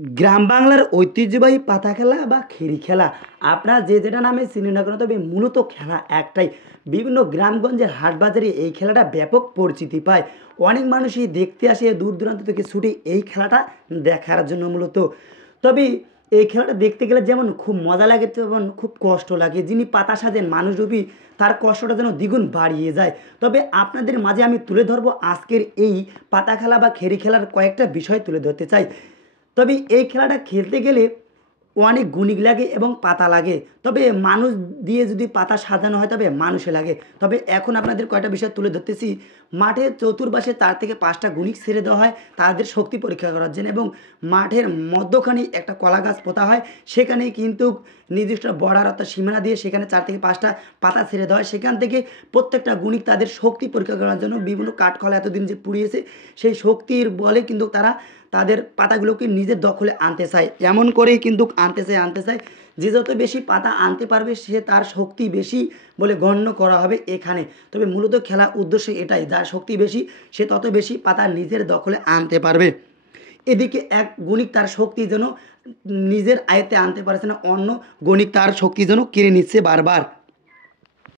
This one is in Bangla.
গ্রাম বাংলার ঐতিহ্যবাহী পাতা খেলা বা খেরি খেলা আপনারা যে যেটা নামে চিনেন না কেন, তবে মূলত খেলা একটাই। বিভিন্ন গ্রামগঞ্জের হাট বাজারে এই খেলাটা ব্যাপক পরিচিতি পায়। অনেক মানুষই দেখতে আসে দূর দূরান্ত থেকে ছুটে এই খেলাটা দেখার জন্য মূলত। তবে এই খেলাটা দেখতে গেলে যেমন খুব মজা লাগে, তেমন খুব কষ্ট লাগে। যিনি পাতা সাজেন মানুষরূপী, তার কষ্টটা যেন দ্বিগুণ বাড়িয়ে যায়। তবে আপনাদের মাঝে আমি তুলে ধরবো আজকের এই পাতা খেলা বা খেরি খেলার কয়েকটা বিষয় তুলে ধরতে চাই। তবে এই খেলাটা খেলতে গেলে অনেক গুণিক লাগে এবং পাতা লাগে। তবে মানুষ দিয়ে যদি পাতা সাজানো হয় তবে মানুষে লাগে। তবে এখন আপনাদের কয়টা বিষয় তুলে ধরতেছি। মাঠের চতুর্পাশে 4 থেকে 5টা গুণিক ছেড়ে দেওয়া হয় তাদের শক্তি পরীক্ষা করার জন্য, এবং মাঠের মধ্যখানে একটা কলা গাছ পোতা হয়। সেখানে কিন্তু নির্দিষ্ট বর্ডার অর্থাৎ সীমানা দিয়ে সেখানে 4 থেকে 5টা পাতা ছেড়ে দেওয়া হয়। সেখান থেকে প্রত্যেকটা গুণিক তাদের শক্তি পরীক্ষা করার জন্য বিভিন্ন কাঠখড় এতদিন যে পুড়িয়েছে সেই শক্তির বলে কিন্তু তারা তাদের পাতাগুলোকে নিজের দখলে আনতে চায়। এমন করেই কিন্তু আনতে চায়। যে যত বেশি পাতা আনতে পারবে সে তার শক্তি বেশি বলে গণ্য করা হবে এখানে। তবে মূলত খেলার উদ্দেশ্য এটাই, যার শক্তি বেশি সে তত বেশি পাতা নিজের দখলে আনতে পারবে। এদিকে এক গণিক তার শক্তি যেন নিজের আয়ত্তে আনতে পারছে না, অন্য গণিক তার শক্তি যেন কেড়ে নিচ্ছে বারবার।